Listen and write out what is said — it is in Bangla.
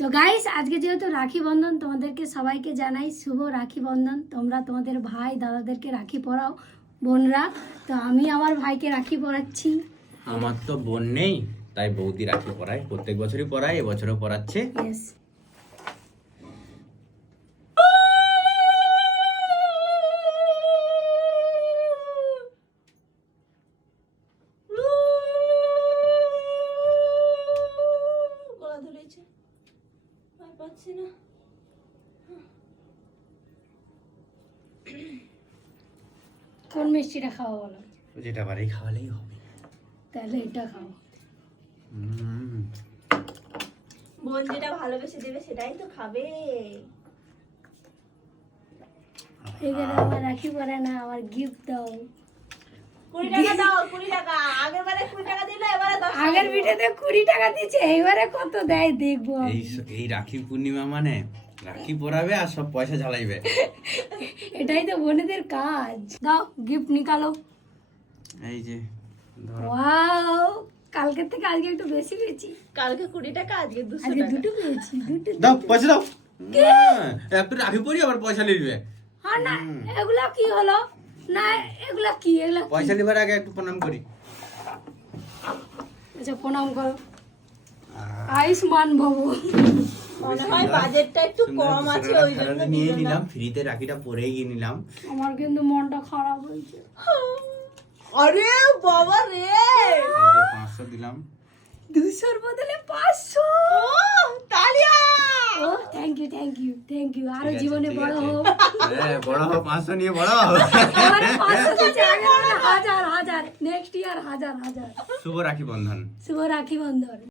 তো গাইস আজকে যেহেতু রাখি বন্ধন, তোমাদেরকে সবাইকে জানাই শুভ রাখি বন্ধন। তোমরা তোমাদের ভাই দাদাদেরকে রাখি পরাও বোনরা। তো আমি আমার ভাইকে রাখি পরাচ্ছি। আমার তো বোন নেই, তাই বৌদি রাখি পরায়, প্রত্যেক বছরই পরায়, এবছরও পরাচ্ছে। ইয়েস। গলা ধরেছে, আর পাচ্ছি না। কোন মিষ্টিটা খাওয়া বলো? যেটা বাড়ি খাওয়ালেই হবে। তাহলে এটা খাও। বোন যেটা ভালোবেসে দেবে সেটাই তো খাবে। এখানে আমার রাখি পরে না, আমার গিফট দাও। 20 টাকা দাও, 20 টাকা। আগের বারে 20 টাকা দিলে এবারে 10 টাকা আগের দিবো। ভিডিওতে 20 টাকা দিয়েছে, এইবারে কত দেয় দেখবো। এই রাখি পূর্ণিমা মানে রাখি পরাবে আর সব পয়সা ঝালাইবে। এটাই তো বোনেদের কাজ। দাও গিফট নিকালো। এই যে ধরো। ওয়াও, কালকের থেকে আজকে একটু বেশি পেয়েছি। কালকে 20 টাকা, আজকে 200 আজকে টাকা। দুটো পেয়েছি, দুটো। দাও পয়সা দাও। একটু রাখি পরি আবার পয়সা নিবে। হ্যাঁ না, এগুলা কি হলো? না এগুলা কি? এগুলা কি? পয়সা নিবার আগে একটু প্রণাম করি। আচ্ছা প্রণাম করো। আয়ুষ্মান ভব। মনে হয় বাজেটটা একটু কম আছে, ওই জন্য নিয়ে নিলাম, ফ্রিতে রাখিটা পরেই গিয়ে নিলাম। আমার কিন্তু মনটা খারাপ হয়েছে। আরে বাবা রে, এই যে 500 দিলাম। 200 বদলে 500। ও তালিয়া। ও thank you thank you thank you. আরো ঠিক আছে, জীবনে ঠিক বড় আছে। হোক। বড় হোক, 500 নিয়ে বড় হোক। এবারে 500 দিচ্ছে, আগে বলে হাজার হাজার, নেক্সট ইয়ার হাজার হাজার। শুভ রাখি বন্ধন। শুভ রাখি বন্ধন।